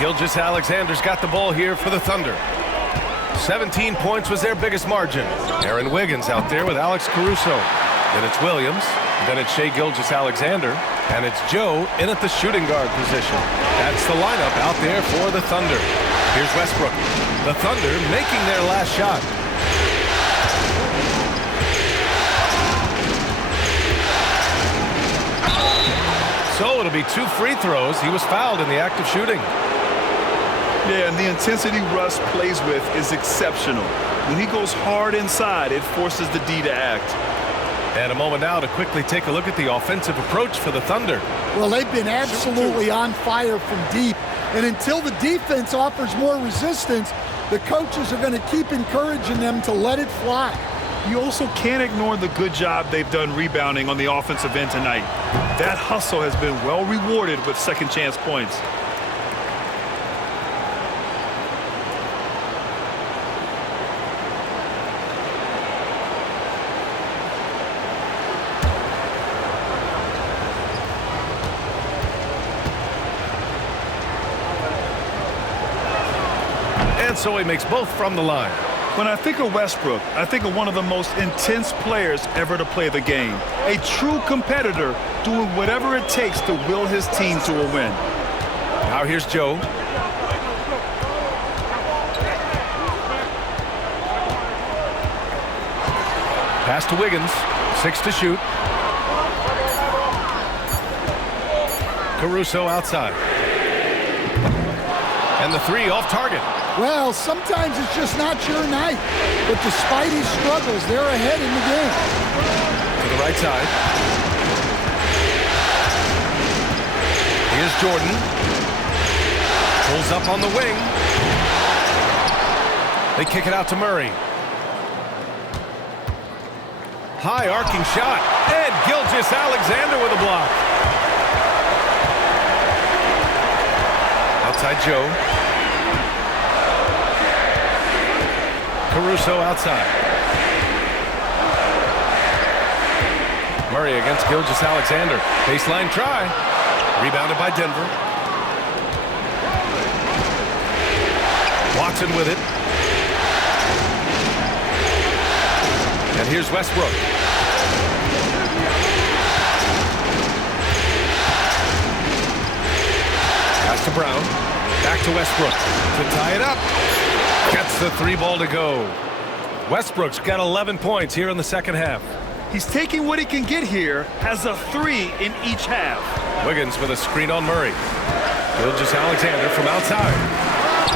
Gilgeous-Alexander's got the ball here for the Thunder. 17 points was their biggest margin. Aaron Wiggins out there with Alex Caruso. Then it's Williams. Then it's Shai Gilgeous-Alexander. And it's Joe in at the shooting guard position. That's the lineup out there for the Thunder. Here's Westbrook. The Thunder making their last shot. So it'll be 2 free throws. He was fouled in the act of shooting. Yeah, and the intensity Russ plays with is exceptional. When he goes hard inside, it forces the D to act. And a moment now to quickly take a look at the offensive approach for the Thunder. Well, they've been absolutely on fire from deep. And until the defense offers more resistance, the coaches are going to keep encouraging them to let it fly. You also can't ignore the good job they've done rebounding on the offensive end tonight. That hustle has been well rewarded with second chance points. And so he makes both from the line. When I think of Westbrook, I think of one of the most intense players ever to play the game. A true competitor doing whatever it takes to will his team to a win. Now here's Joe. Pass to Wiggins. 6 to shoot. Caruso outside. And the 3 off target. Well, sometimes it's just not your night. But despite his struggles, they're ahead in the game. To the right side. Here's Jordan. Pulls up on the wing. They kick it out to Murray. High arcing shot. And Gilgeous-Alexander with a block. Outside Joe. Caruso outside. Murray against Gilgeous-Alexander. Baseline try. Rebounded by Denver. Watson with it. And here's Westbrook. Pass to Brown. Back to Westbrook to tie it up. Gets the 3 ball to go. Westbrook's got 11 points here in the second half. He's taking what he can get here, has a 3 in each half. Wiggins with a screen on Murray. Gilgeous-Alexander from outside.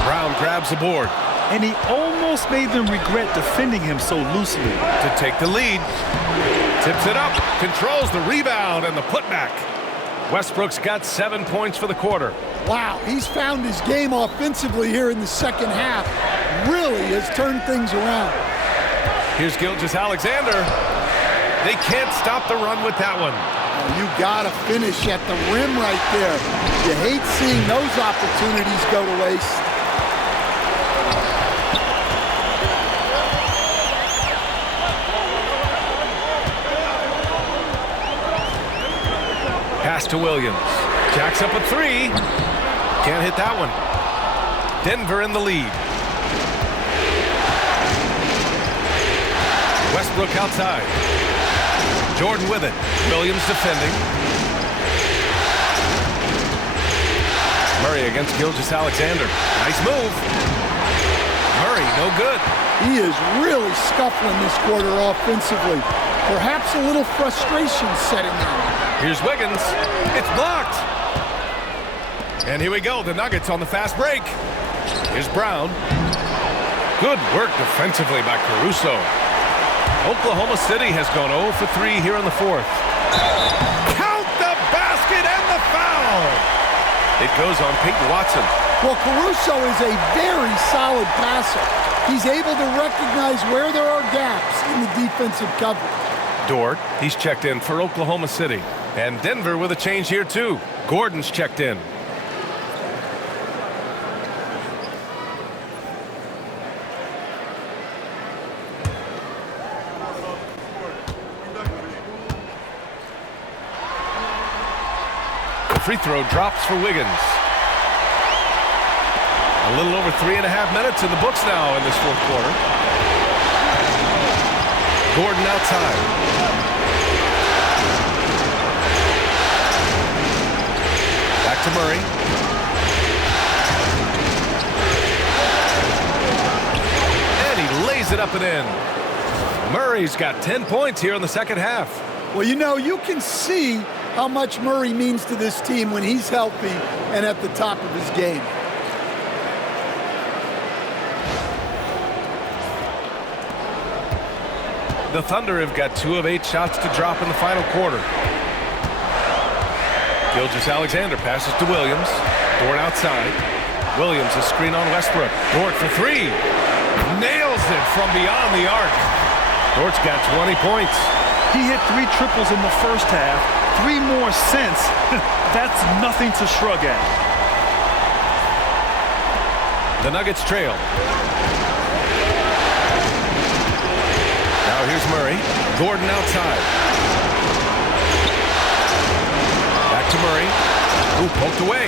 Brown grabs the board. And he almost made them regret defending him so loosely. To take the lead. Tips it up. Controls the rebound and the putback. Westbrook's got 7 points for the quarter. Wow, he's found his game offensively here in the second half. Really has turned things around. Here's Gilgeous-Alexander. They can't stop the run with that one. Oh, you gotta finish at the rim right there. You hate seeing those opportunities go to waste. Pass to Williams. Jacks up a 3. Can't hit that one. Denver in the lead. Westbrook outside. Jordan with it. Williams defending. Murray against Gilgeous-Alexander. Nice move. Murray, no good. He is really scuffling this quarter offensively. Perhaps a little frustration setting in. Here's Wiggins. It's blocked. And here we go. The Nuggets on the fast break. Here's Brown. Good work defensively by Caruso. Oklahoma City has gone 0 for 3 here in the fourth. Count the basket and the foul. It goes on Peyton Watson. Well, Caruso is a very solid passer. He's able to recognize where there are gaps in the defensive coverage. Dort, he's checked in for Oklahoma City. And Denver with a change here too. Gordon's checked in. The free throw drops for Wiggins. A little over 3.5 minutes in the books now in this fourth quarter. Gordon outside. Back to Murray. And he lays it up and in. Murray's got 10 points here in the second half. Well, you know, you can see how much Murray means to this team when he's healthy and at the top of his game. The Thunder have got 2 of 8 shots to drop in the final quarter. Gilgeous-Alexander passes to Williams. Dort outside. Williams a screen on Westbrook. Dort for 3. Nails it from beyond the arc. Dort's got 20 points. He hit 3 triples in the first half. 3 more since. That's nothing to shrug at. The Nuggets trail. Now here's Murray. Gordon outside. Back to Murray. Ooh, poked away.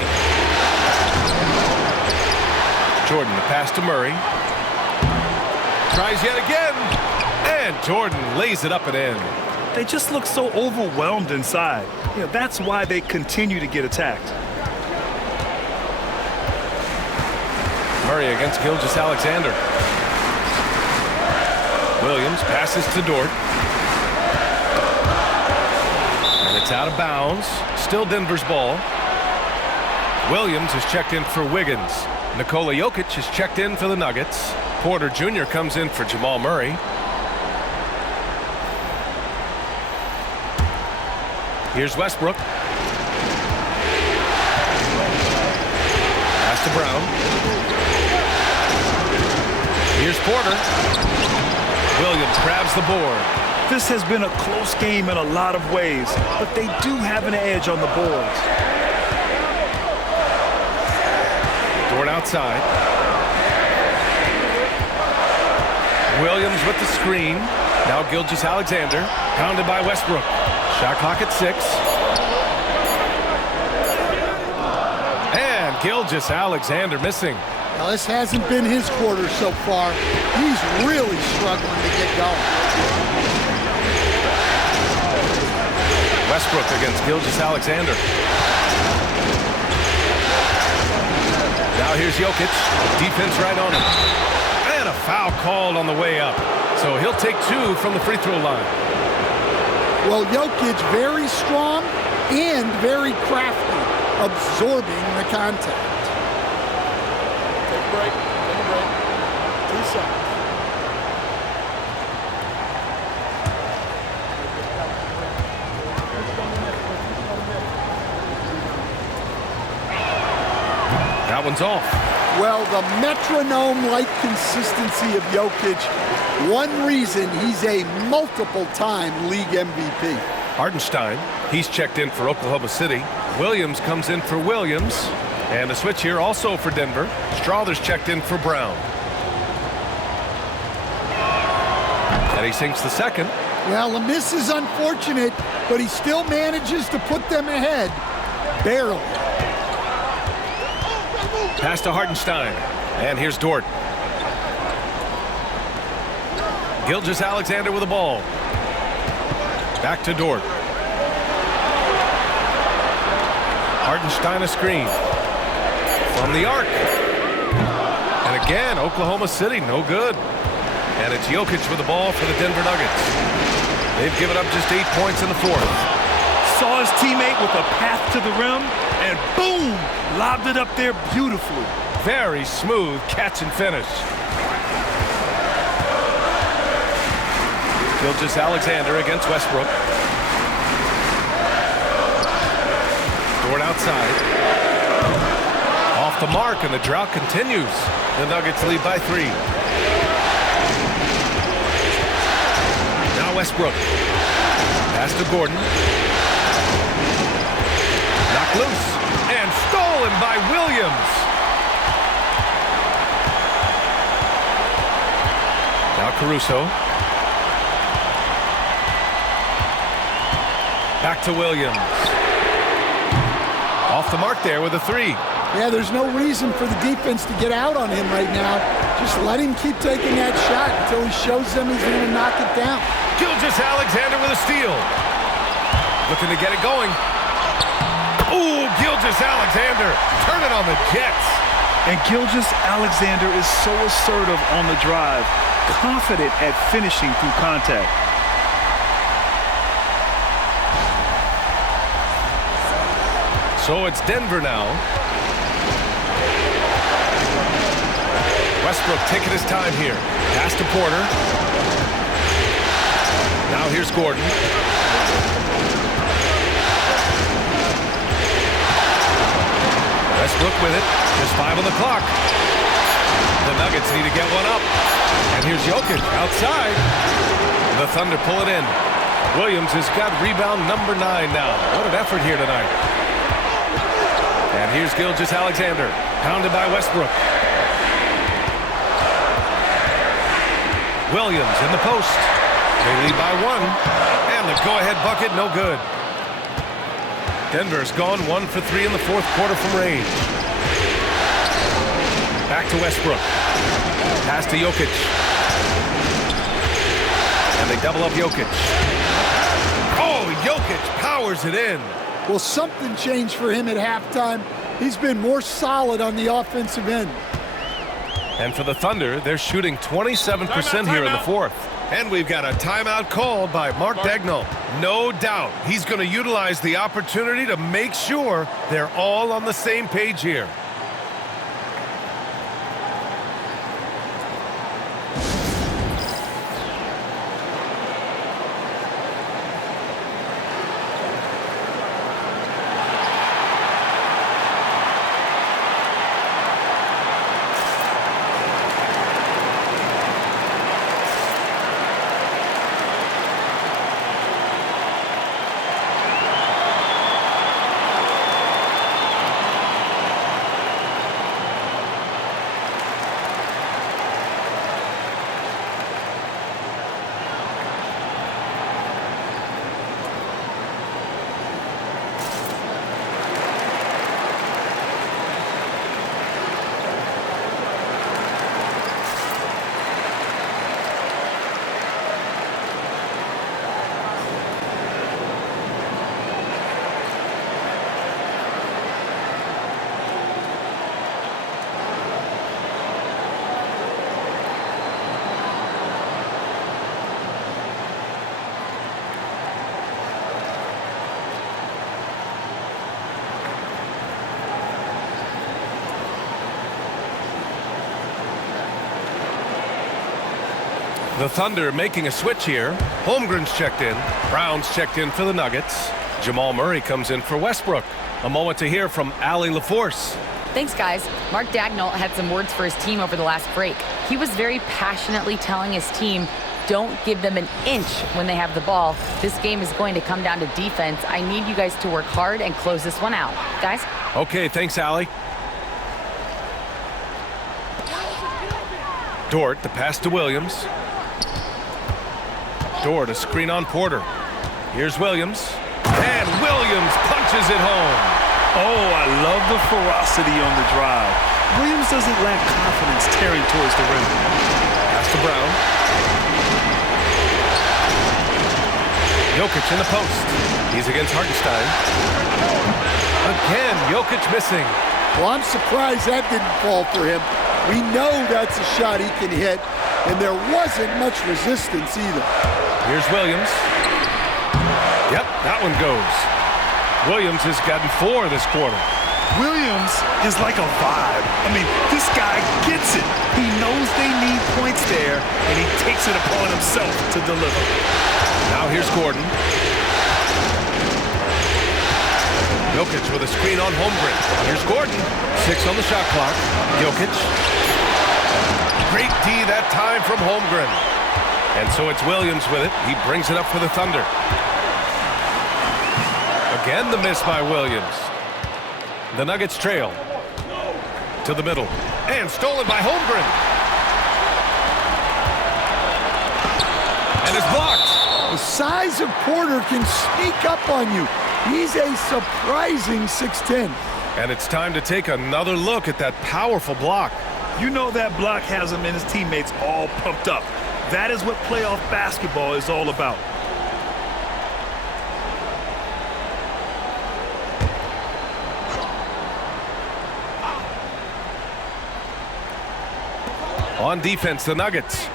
Jordan, the pass to Murray. Tries yet again. And Jordan lays it up and in. They just look so overwhelmed inside. You know, that's why they continue to get attacked. Murray against Gilgeous-Alexander. Williams passes to Dort. And it's out of bounds. Still Denver's ball. Williams is checked in for Wiggins. Nikola Jokic is checked in for the Nuggets. Porter Jr. comes in for Jamal Murray. Here's Westbrook. Pass to Brown. Here's Porter. Williams grabs the board. This has been a close game in a lot of ways, but they do have an edge on the boards. Dort outside. Williams with the screen. Now Gilgeous-Alexander. Pounded by Westbrook. Shot clock at 6. And Gilgeous-Alexander missing. Now, this hasn't been his quarter so far. He's really struggling to get going. Westbrook against Gilgeous-Alexander. Now here's Jokic. Defense right on him. And a foul called on the way up. So he'll take 2 from the free throw line. Well, Jokic very strong and very crafty, absorbing the contact. Take a break. 2 seconds. That one's off. Well, the metronome-like consistency of Jokic, one reason he's a multiple-time league MVP. Hartenstein, he's checked in for Oklahoma City. Williams comes in for Williams. And a switch here also for Denver. Strawther's checked in for Brown. And he sinks the second. Well, the miss is unfortunate, but he still manages to put them ahead. Barely. Pass to Hartenstein. And here's Dort. Gilgeous-Alexander with the ball. Back to Dort. Hartenstein a screen. From the arc. And again, Oklahoma City, no good. And it's Jokic with the ball for the Denver Nuggets. They've given up just 8 points in the fourth. Saw his teammate with a path to the rim, and boom! Lobbed it up there beautifully. Very smooth catch and finish. Gilgeous-Alexander against Westbrook. Dort outside. Off the mark, and the drought continues. The Nuggets lead by 3. Now Westbrook. Pass to Gordon. Knocked loose. And stolen by Williams. Now Caruso. Back to Williams. Off the mark there with a 3. Yeah, there's no reason for the defense to get out on him right now. Just let him keep taking that shot until he shows them he's going to knock it down. Gilgeous-Alexander with a steal. Looking to get it going. Ooh, Gilgeous-Alexander turning on the Jets. And Gilgeous-Alexander is so assertive on the drive, confident at finishing through contact. So it's Denver now. Westbrook taking his time here. Pass to Porter. Now here's Gordon. Westbrook with it. Just 5 on the clock. The Nuggets need to get one up. And here's Jokic outside. The Thunder pull it in. Williams has got rebound number 9 now. What an effort here tonight. And here's Gilgeous-Alexander, pounded by Westbrook. Williams in the post. They lead by 1. And the go-ahead bucket, no good. Denver's gone 1 for 3 in the fourth quarter from range. Back to Westbrook. Pass to Jokic. And they double up Jokic. Oh, Jokic powers it in. Well, something changed for him at halftime. He's been more solid on the offensive end. And for the Thunder, they're shooting 27% here in the fourth. And we've got a timeout called by Mark Daigneault. No doubt he's going to utilize the opportunity to make sure they're all on the same page here. The Thunder making a switch here. Holmgren's checked in. Brown's checked in for the Nuggets. Jamal Murray comes in for Westbrook. A moment to hear from Allie LaForce. Thanks, guys. Mark Daigneault had some words for his team over the last break. He was very passionately telling his team, don't give them an inch when they have the ball. This game is going to come down to defense. I need you guys to work hard and close this one out. Guys? Okay, thanks, Allie. Dort, the pass to Williams. Dort, a screen on Porter. Here's Williams. And Williams punches it home. Oh, I love the ferocity on the drive. Williams doesn't lack confidence tearing towards the rim. Pass to Brown. Jokic in the post. He's against Hartenstein. Again, Jokic missing. Well, I'm surprised that didn't fall for him. We know that's a shot he can hit, and there wasn't much resistance either. Here's Williams. Yep, that one goes. Williams has gotten 4 this quarter. Williams is like a vibe. I mean, this guy gets it. He knows they need points there, and he takes it upon himself to deliver. Now here's Gordon. Jokic with a screen on Holmgren. Here's Gordon. 6 on the shot clock. Jokic. Great D that time from Holmgren. And so it's Williams with it. He brings it up for the Thunder. Again, the miss by Williams. The Nuggets trail. To the middle. And stolen by Holmgren. And it's blocked. The size of Porter can sneak up on you. He's a surprising 6'10". And it's time to take another look at that powerful block. You know that block has him and his teammates all pumped up. That is what playoff basketball is all about. On defense, the Nuggets.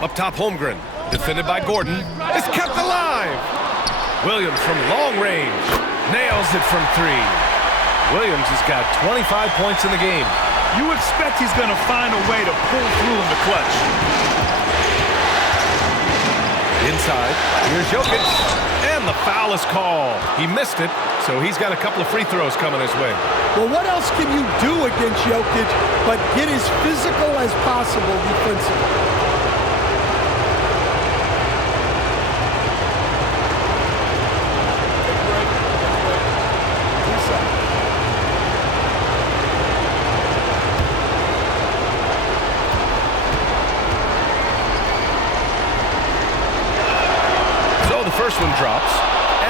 Up top, Holmgren. Defended by Gordon. It's kept alive. Williams from long range. Nails it from three. Williams has got 25 points in the game. You expect he's going to find a way to pull through in the clutch. Inside, here's Jokic. And the foul is called. He missed it, so he's got a couple of free throws coming his way. Well, what else can you do against Jokic but get as physical as possible defensively? First one drops,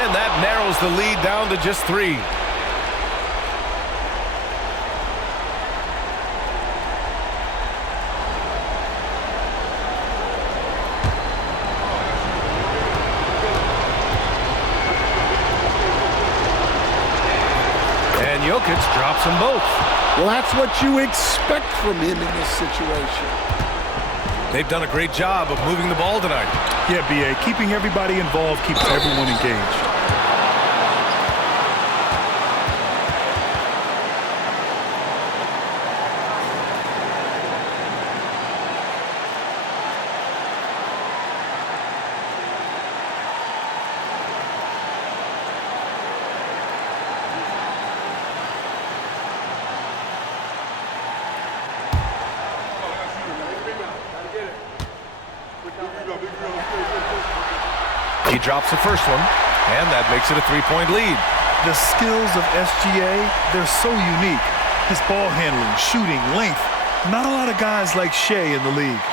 and that narrows the lead down to just 3. And Jokic drops them both. Well, that's what you expect from him in this situation. They've done a great job of moving the ball tonight. Yeah, B.A., keeping everybody involved keeps everyone engaged. He drops the first one, and that makes it a 3-point lead. The skills of SGA, they're so unique. His ball handling, shooting, length. Not a lot of guys like Shea in the league.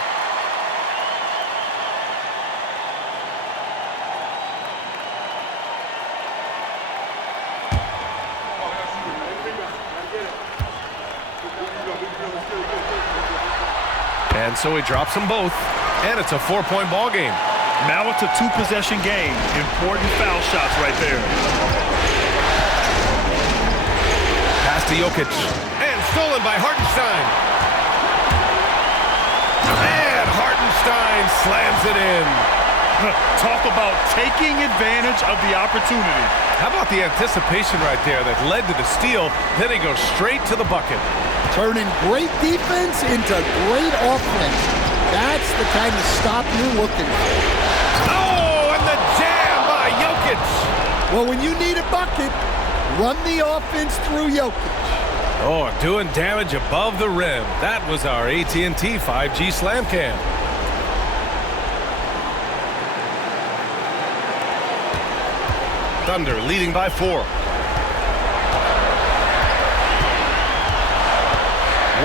And so he drops them both, and it's a 4-point ball game. Now it's a 2-possession game. Important foul shots right there. Pass to Jokic. And stolen by Hartenstein. And Hartenstein slams it in. Talk about taking advantage of the opportunity. How about the anticipation right there that led to the steal? Then he goes straight to the bucket. Turning great defense into great offense. That's the kind of stop you're looking for. Oh, and the jam by Jokic. Well, when you need a bucket, run the offense through Jokic. Oh, doing damage above the rim. That was our AT&T 5G Slam Cam. Thunder leading by 4.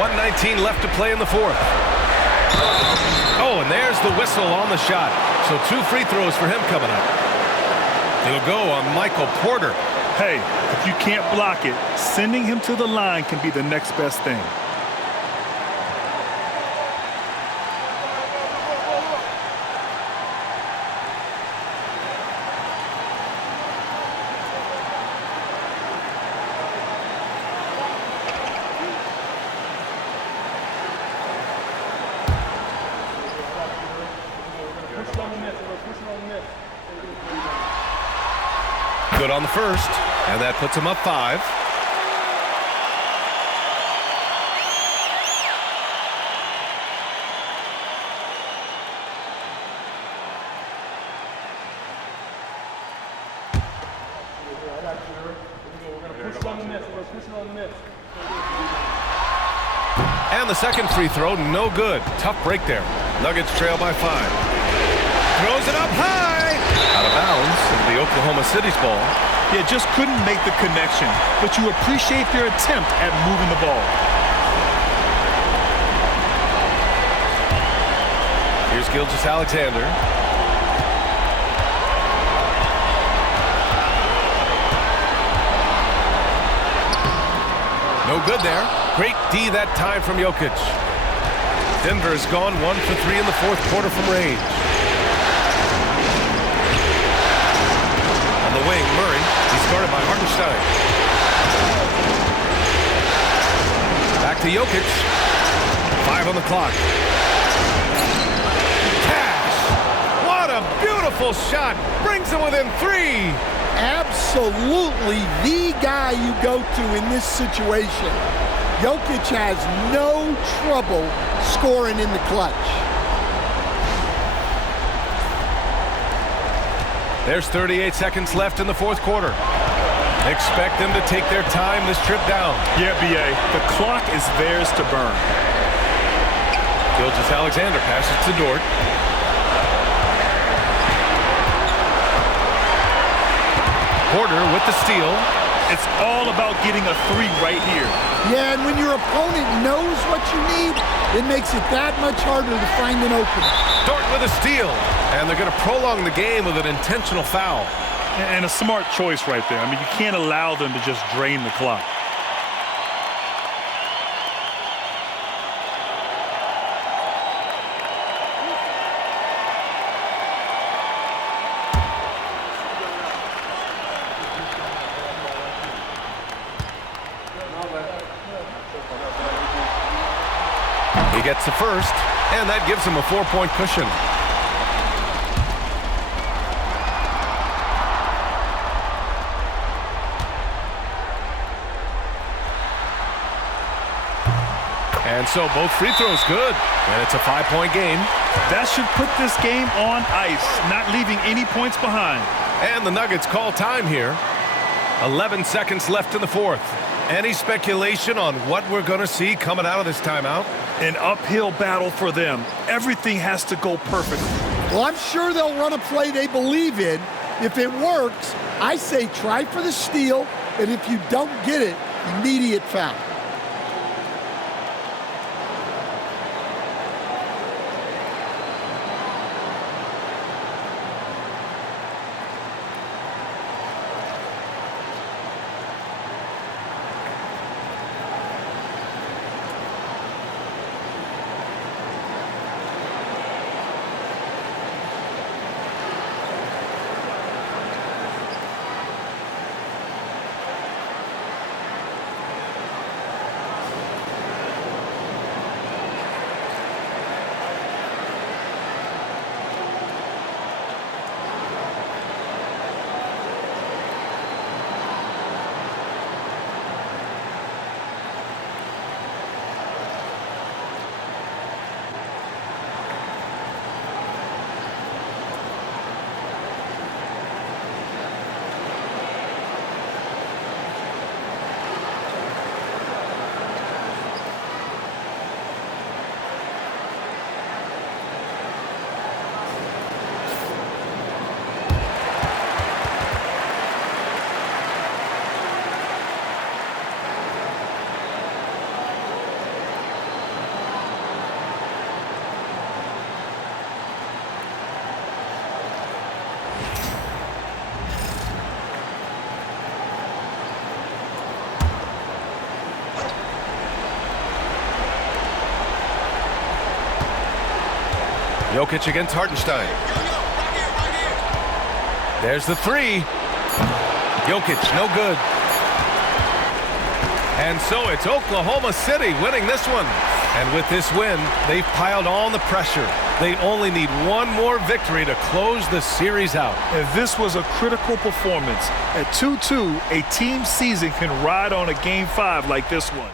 1:19 left to play in the fourth. Oh, and there's the whistle on the shot. So 2 free throws for him coming up. He'll go on Michael Porter. Hey, if you can't block it, sending him to the line can be the next best thing. Good on the first, and that puts him up 5. And the second free throw, no good. Tough break there. Nuggets trail by 5. Throws it up high. Out of bounds into the Oklahoma City's ball. Yeah, just couldn't make the connection, but you appreciate their attempt at moving the ball. Here's Gilgeous-Alexander. No good there. Great D that time from Jokic. Denver has gone 1 for 3 in the fourth quarter from range. On the wing, Murray. He's guarded by Hartenstein. Back to Jokic. 5 on the clock. Cash! What a beautiful shot! Brings him within 3. Absolutely the guy you go to in this situation. Jokic has no trouble scoring in the clutch. There's 38 seconds left in the fourth quarter. Expect them to take their time this trip down. Yeah, B.A., the clock is theirs to burn. Gilgeous-Alexander passes to Dort. Porter with the steal. It's all about getting a 3 right here. Yeah, and when your opponent knows what you need, it makes it that much harder to find an opening. Dort with a steal. And they're going to prolong the game with an intentional foul. And a smart choice right there. I mean, you can't allow them to just drain the clock. He gets the first, and that gives him a 4-point cushion. And so both free throws good, and it's a 5-point game. That should put this game on ice, not leaving any points behind. And the Nuggets call time here. 11 seconds left in the fourth. Any speculation on what we're going to see coming out of this timeout? An uphill battle for them. Everything has to go perfectly. Well, I'm sure they'll run a play they believe in. If it works, I say try for the steal, and if you don't get it, immediate foul. Jokic against Hartenstein. There's the 3. Jokic, no good. And so it's Oklahoma City winning this one. And with this win, they've piled on the pressure. They only need one more victory to close the series out. And this was a critical performance. At 2-2, a team season can ride on a Game 5 like this one.